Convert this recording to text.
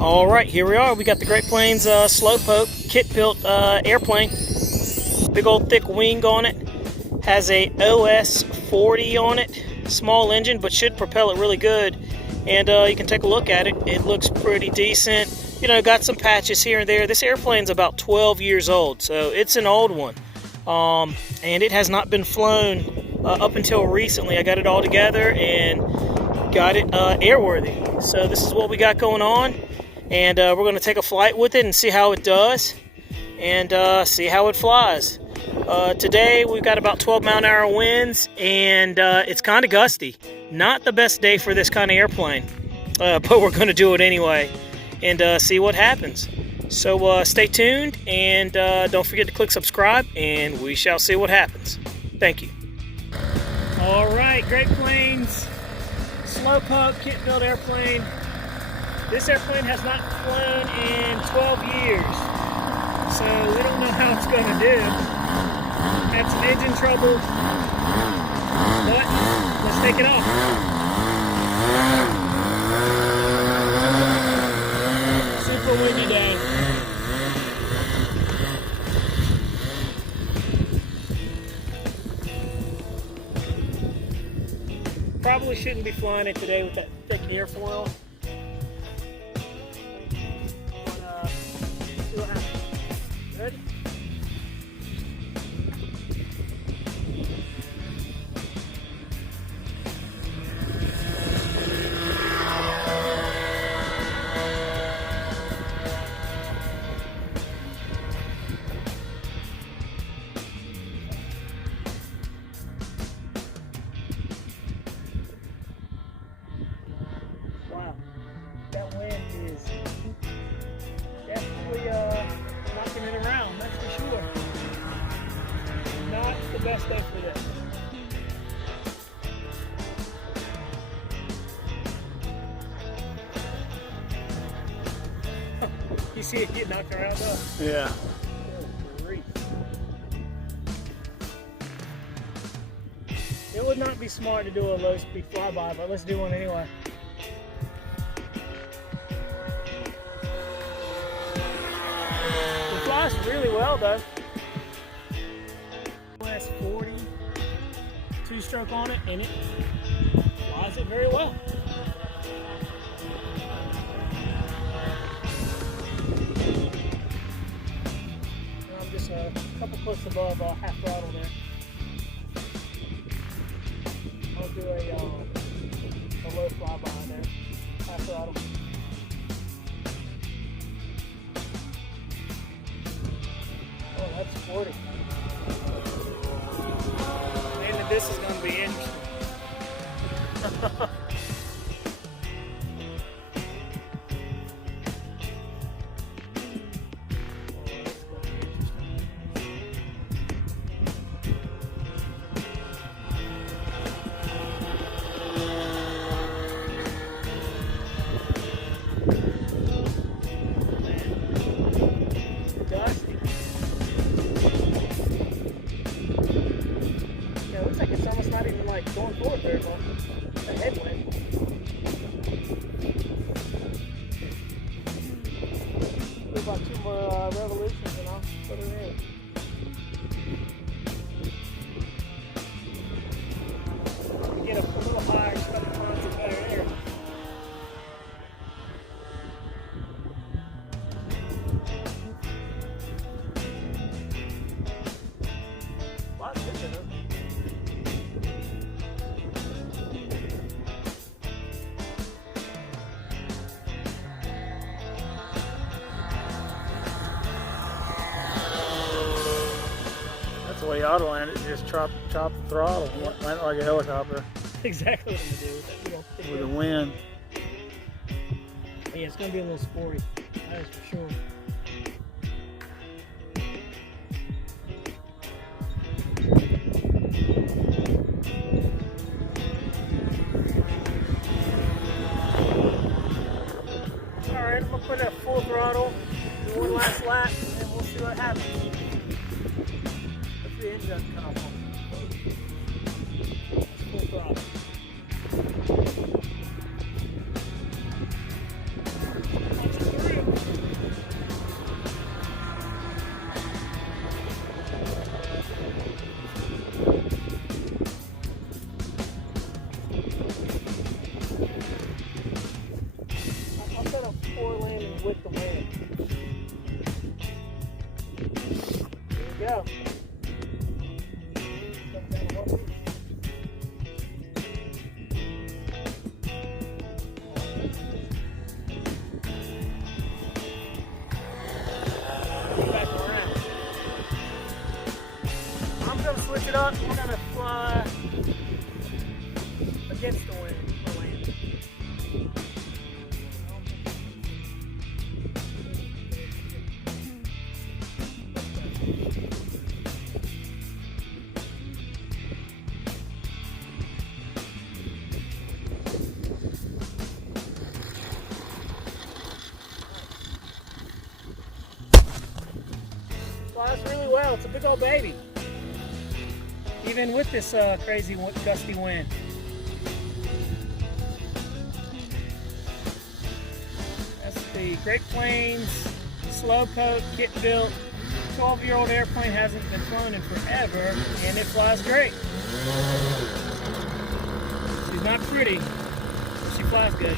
All right, here we are. We got the Great Plains Slowpoke kit-built airplane. Big old thick wing on it. Has a OS 40 on it. Small engine, but should propel it really good. And you can take a look at it. It looks pretty decent. You know, got some patches here and there. This airplane's about 12 years old, so it's an old one. And it has not been flown up until recently. I got it all together and got it airworthy. So this is what we got going on. And we're going to take a flight with it and see how it does. And see how it flies. Today we've got about 12-mile-an-hour winds, and it's kind of gusty. Not the best day for this kind of airplane, but we're going to do it anyway and see what happens. So stay tuned, and don't forget to click subscribe, and we shall see what happens. Thank you. All right, Great Plains Slowpoke kit-built airplane. This airplane has not flown in 12 years, so we don't know how it's going to do. Had some engine trouble, but let's take it off. Super windy day. Probably shouldn't be flying it today with that thick airfoil. But see what happens. Ready? Wow, that wind is definitely knocking it around, that's for sure. Not the best day for this. You see it get knocked around though? Yeah. Good grief. It would not be smart to do a low-speed flyby, but let's do one anyway. It flies really well though. OS 40 two-stroke on it, and it flies it very well. I'm just a couple clicks above half throttle there. I'll do a low flyby on there, half throttle. Oh, that's 40. Man, this is going to be interesting. Dusty. Yeah, it looks like it's almost not even like going forward very well. The headwind. Do about 2 more revolutions and I'll put it in. Get up a little higher, start to find some better air. That's the way you ought to land it. You just chop the throttle, land it like a helicopter. Exactly what I'm gonna do with that. With the wind. Yeah, it's gonna be a little sporty. That is for sure. All right, I'm gonna put it at full throttle, do one last lap, and then we'll see what happens. If the engine doesn't come on. Full throttle. Watch it go. up. We're gonna fly against the wind for land. Flies really well. It's a big old baby. Even with this crazy gusty wind. That's the Great Plains Slowpoke kit built. 12-year-old airplane, hasn't been flown in forever, and it flies great. She's not pretty, but she flies good.